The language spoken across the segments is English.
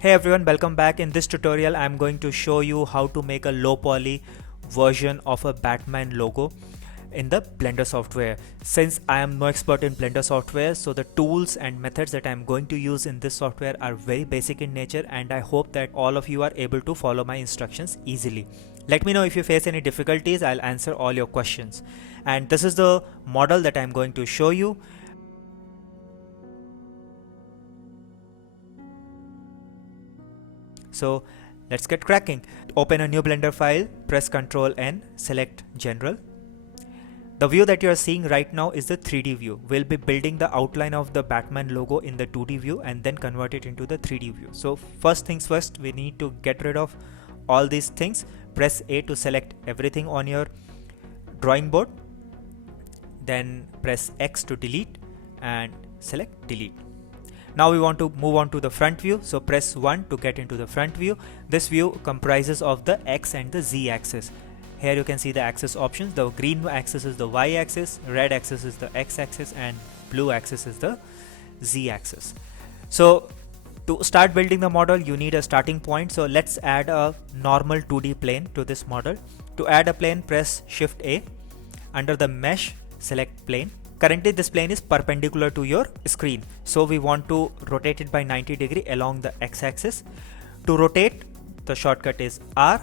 Hey everyone, welcome back. In this tutorial I'm going to show you how to make a low poly version of a Batman logo in the Blender software. Since I am no expert in Blender software, so the tools and methods that I'm going to use in this software are very basic in nature, and I hope that all of you are able to follow my instructions easily. Let me know if you face any difficulties. I'll answer all your questions. And this is the model that I'm going to show you. So let's get cracking. Open a new Blender file, press Ctrl N, select General. The view that you are seeing right now is the 3D view. We'll be building the outline of the Batman logo in the 2D view and then convert it into the 3D view. So first things first, we need to get rid of all these things. Press A to select everything on your drawing board. Then press X to delete and select delete. Now we want to move on to the front view, so press 1 to get into the front view. This view comprises of the X and the Z axis. Here you can see the axis options. The green axis is the Y axis, red axis is the X axis, and blue axis is the Z axis. So to start building the model, you need a starting point. So let's add a normal 2D plane to this model. To add a plane, press Shift A. Under the mesh, select plane. Currently this plane is perpendicular to your screen, so we want to rotate it by 90 degree along the x-axis. To rotate, the shortcut is R.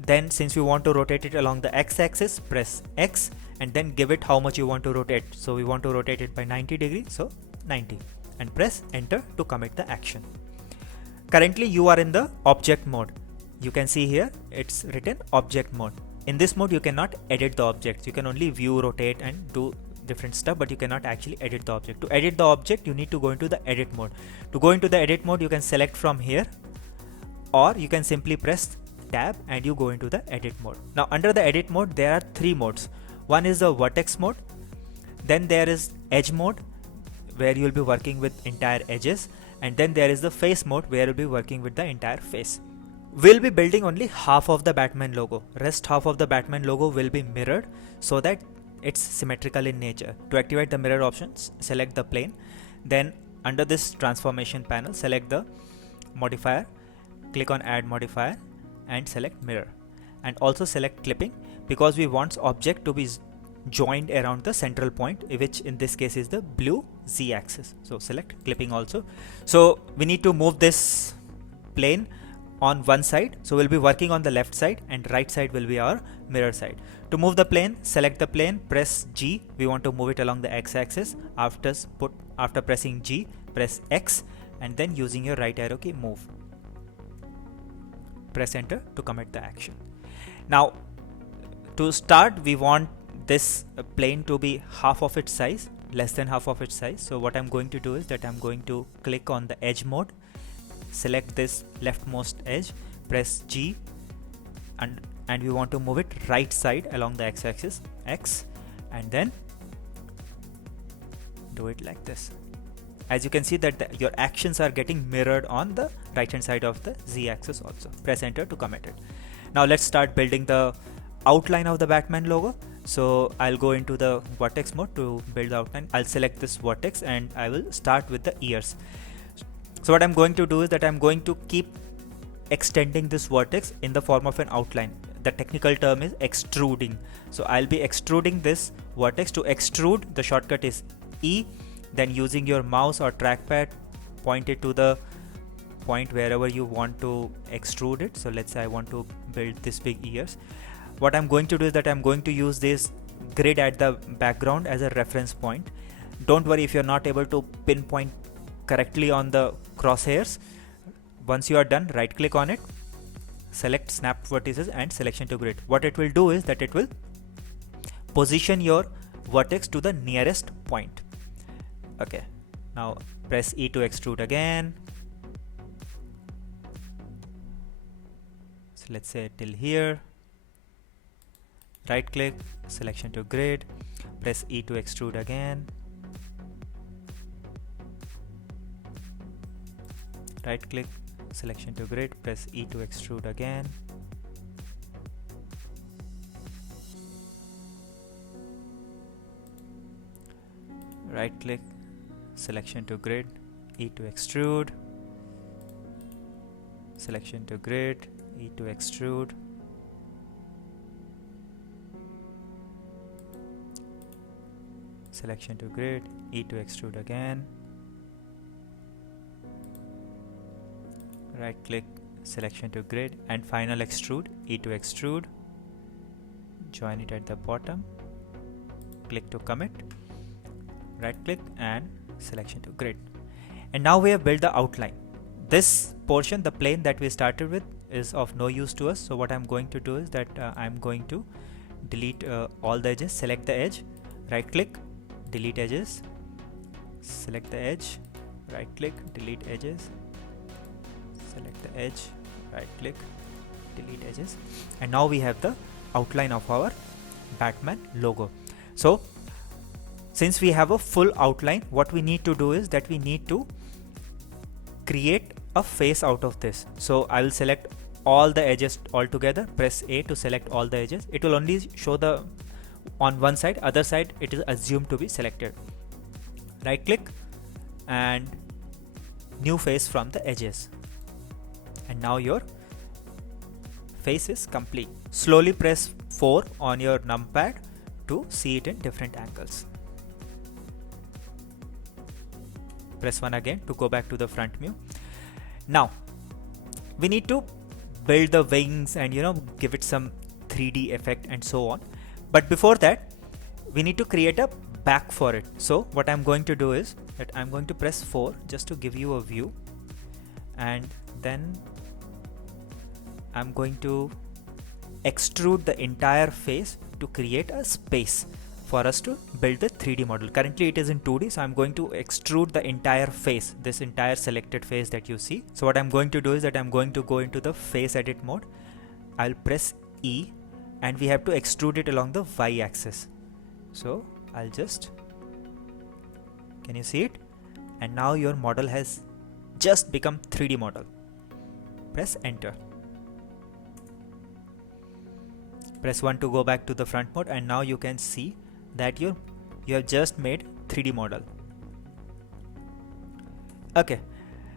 Then since we want to rotate it along the x-axis, press X and then give it how much you want to rotate. So we want to rotate it by 90 degree, so 90, and press enter to commit the action. Currently you are in the object mode. You can see here it's written object mode. In this mode you cannot edit the objects. You can only view, rotate and do different stuff, but you cannot actually edit the object. To edit the object, you need to go into the edit mode. To go into the edit mode, you can select from here, or you can simply press tab and you go into the edit mode. Now under the edit mode, there are three modes. One is the vertex mode, then there is edge mode where you will be working with entire edges, and then there is the face mode where you'll be working with the entire face. We'll be building only half of the Batman logo. Rest half of the Batman logo will be mirrored so that it's symmetrical in nature. To activate the mirror options, select the plane. Then under this transformation panel, select the modifier, click on add modifier and select mirror, and also select clipping because we want object to be joined around the central point, which in this case is the blue Z axis. So select clipping also. So we need to move this plane on one side, so we'll be working on the left side and right side will be our mirror side. To move the plane, select the plane, press G. We want to move it along the x-axis. After pressing G, press X and then using your right arrow key, move. Press enter to commit the action. Now to start, we want this plane to be half of its size, less than half of its size. So what I'm going to do is that I'm going to click on the edge mode, select this leftmost edge, press G, and we want to move it right side along the x-axis, X, and then do it like this. As you can see that your actions are getting mirrored on the right hand side of the Z-axis also. Press enter to commit it. Now let's start building the outline of the Batman logo. So I'll go into the vertex mode to build the outline. I'll select this vertex and I will start with the ears. So what I'm going to do is that I'm going to keep extending this vertex in the form of an outline. The technical term is extruding. So I'll be extruding this vertex. To extrude, the shortcut is E. Then using your mouse or trackpad, point it to the point wherever you want to extrude it. So let's say I want to build this big ears. What I'm going to do is that I'm going to use this grid at the background as a reference point. Don't worry if you're not able to pinpoint correctly on the crosshairs. Once you are done, right click on it, select snap vertices and selection to grid. What it will do is that it will position your vertex to the nearest point. Okay, now press E to extrude again. So let's say till here. Right click, selection to grid, press E to extrude again. Right click, selection to grid, press E to extrude again. Right click, selection to grid, E to extrude. selection to grid, E to extrude, selection to grid, E to extrude again, right click, selection to grid, and final extrude, E to extrude, join it at the bottom, click to commit, right click and selection to grid. And now we have built the outline. This portion, the plane that we started with, is of no use to us. So what I'm going to do is that I'm going to delete all the edges, select the edge, right click, delete edges, select the edge, right click, delete edges, select the edge, right click, delete edges, and now we have the outline of our Batman logo. So since we have a full outline, what we need to do is that we need to create a face out of this. So I will select all the edges all together, press A to select all the edges. It will only show the on one side, other side it is assumed to be selected. Right click and new face from the edges, and now your face is complete. Slowly press 4 on your numpad to see it in different angles. Press 1 again to go back to the front view. Now we need to build the wings and give it some 3D effect and so on. But before that, we need to create a back for it. So what I'm going to do is that I'm going to press 4 just to give you a view, and then I'm going to extrude the entire face to create a space for us to build the 3D model. Currently it is in 2D, so I'm going to extrude the entire face, this entire selected face that you see. So what I'm going to do is that I'm going to go into the face edit mode. I'll press E, and we have to extrude it along the Y axis. So I'll just, can you see it? And now your model has just become 3D model. Press enter. Press 1 to go back to the front mode, and now you can see that you have just made 3D model. Okay,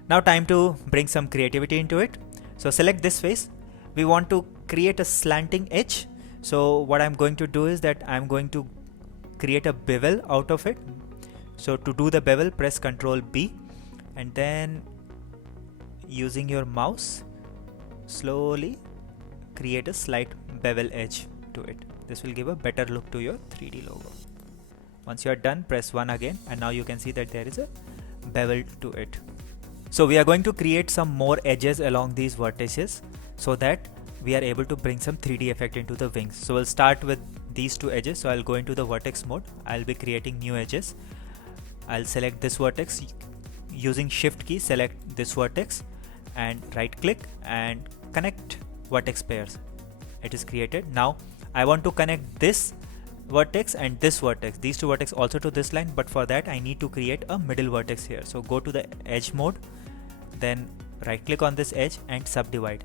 now time to bring some creativity into it. So select this face. We want to create a slanting edge. So what I'm going to do is that I'm going to create a bevel out of it. So to do the bevel, press Ctrl B, and then using your mouse, slowly create a slight bevel edge to it. This will give a better look to your 3D logo. Once you are done, press 1 again, and now you can see that there is a bevel to it. So we are going to create some more edges along these vertices so that we are able to bring some 3D effect into the wings. So we'll start with these two edges. So I'll go into the vertex mode. I'll be creating new edges. I'll select this vertex. Using shift key, select this vertex and right click and connect vertex pairs. It is created. Now I want to connect this vertex and this vertex, these two vertex also to this line, but for that I need to create a middle vertex here. So go to the edge mode, then right click on this edge and subdivide.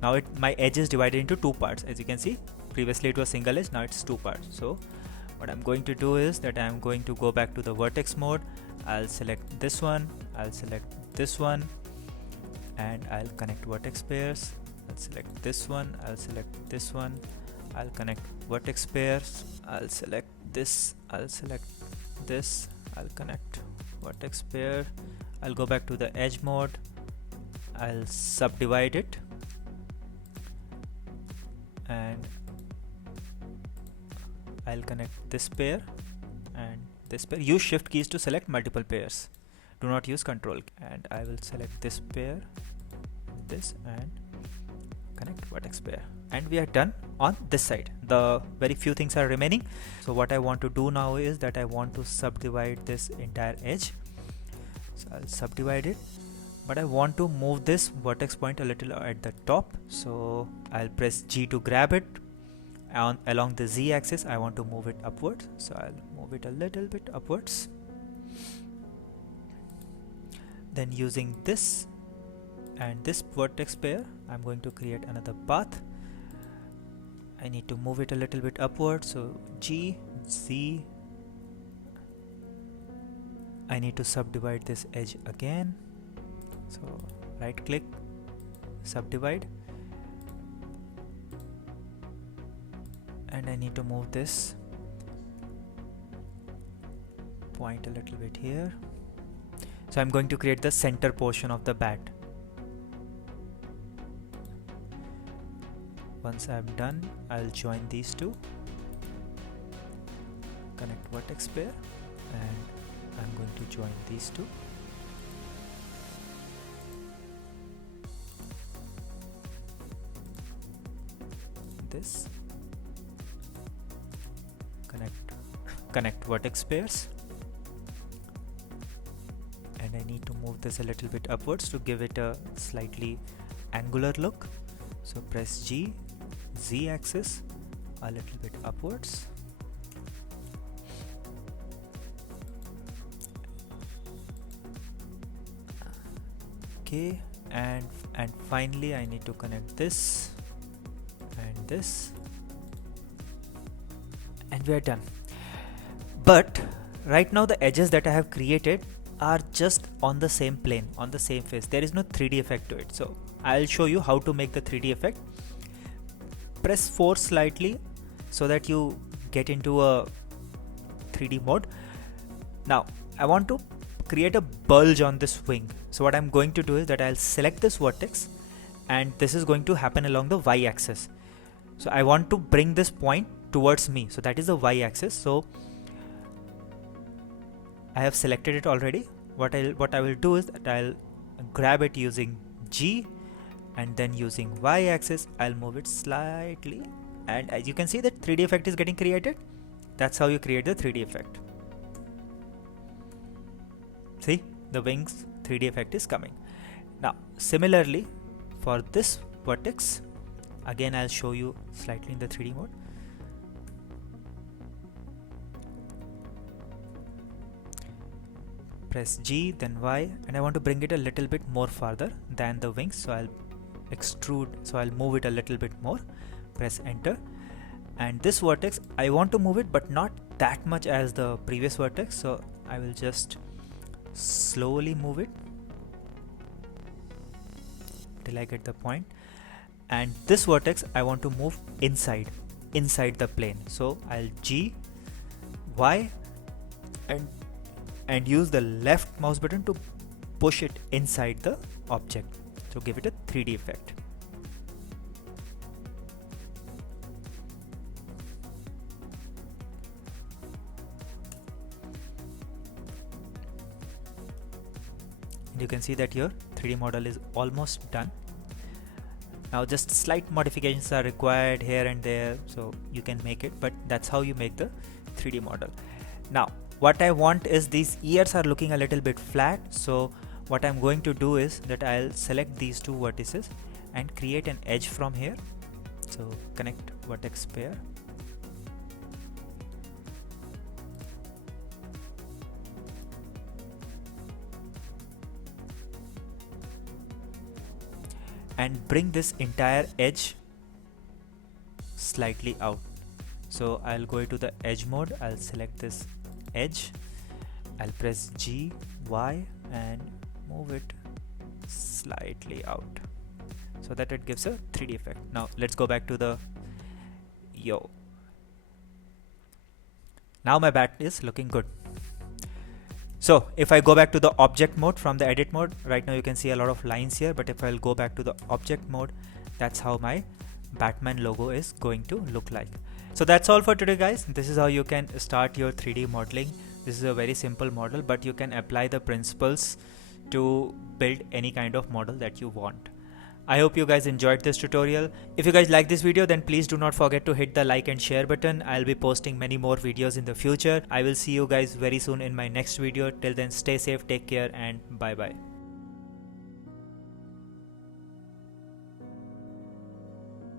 Now my edge is divided into two parts. As you can see, previously it was single edge, now it's two parts. So what I'm going to do is that I'm going to go back to the vertex mode. I'll select this one, I'll select this one, and I'll connect vertex pairs. I'll select this one, I'll select this one, I'll connect vertex pairs, I'll select this, I'll select this, I'll connect vertex pair. I'll go back to the edge mode, I'll subdivide it, and I'll connect this pair and this pair. Use shift keys to select multiple pairs. Do not use control. And I will select this pair, this, and connect vertex pair. And we are done on this side. The very few things are remaining. So what I want to do now is that I want to subdivide this entire edge. So I'll subdivide it, but I want to move this vertex point a little at the top. So I'll press G to grab it. Along the Z axis I want to move it upwards, so I'll move it a little bit upwards. Then using this and this vertex pair, I'm going to create another path. I need to move it a little bit upwards, so G, Z, I need to subdivide this edge again. So right click, subdivide, and I need to move this point a little bit here. So I'm going to create the center portion of the bat. Once I'm done, I'll join these two, connect vertex pair, and I'm going to join these two. This, connect vertex pairs, and I need to move this a little bit upwards to give it a slightly angular look. So press G, Z axis a little bit upwards. Okay, and finally I need to connect this and this, and we are done. But right now the edges that I have created are just on the same plane, on the same face. There is no 3D effect to it. So I'll show you how to make the 3D effect. Press 4 slightly so that you get into a 3D mode. Now I want to create a bulge on this wing. So what I'm going to do is that I'll select this vertex, and this is going to happen along the Y axis. So I want to bring this point towards me. So that is the Y axis. So I have selected it already. What I will do is that I'll grab it using G, and then using Y axis I'll move it slightly, and as you can see that 3D effect is getting created. That's how you create the 3D effect. See, the wings 3D effect is coming. Now similarly for this vertex, again I'll show you slightly in the 3D mode. Press G, then Y, and I want to bring it a little bit more farther than the wings. So I'll extrude, so I'll move it a little bit more. Press enter, and this vertex I want to move it, but not that much as the previous vertex. So I will just slowly move it till I get the point. And this vertex I want to move inside the plane. So I'll G, Y, and use the left mouse button to push it inside the object. So give it a 3D effect. And you can see that your 3D model is almost done. Now just slight modifications are required here and there, so you can make it, but that's how you make the 3D model. Now what I want is these ears are looking a little bit flat. So what I'm going to do is that I'll select these two vertices and create an edge from here. So connect vertex pair, and bring this entire edge slightly out. So I'll go to the edge mode, I'll select this edge, I'll press G, Y, and move it slightly out so that it gives a 3D effect. Now let's go back to the Now my bat is looking good. So if I go back to the object mode from the edit mode, right now you can see a lot of lines here, but if I'll go back to the object mode, that's how my Batman logo is going to look like. So that's all for today, guys. This is how you can start your 3D modeling. This is a very simple model, but you can apply the principles to build any kind of model that you want. I hope you guys enjoyed this tutorial. If you guys like this video, then please do not forget to hit the like and share button. I'll be posting many more videos in the future. I will see you guys very soon in my next video. Till then, stay safe, take care, and bye bye.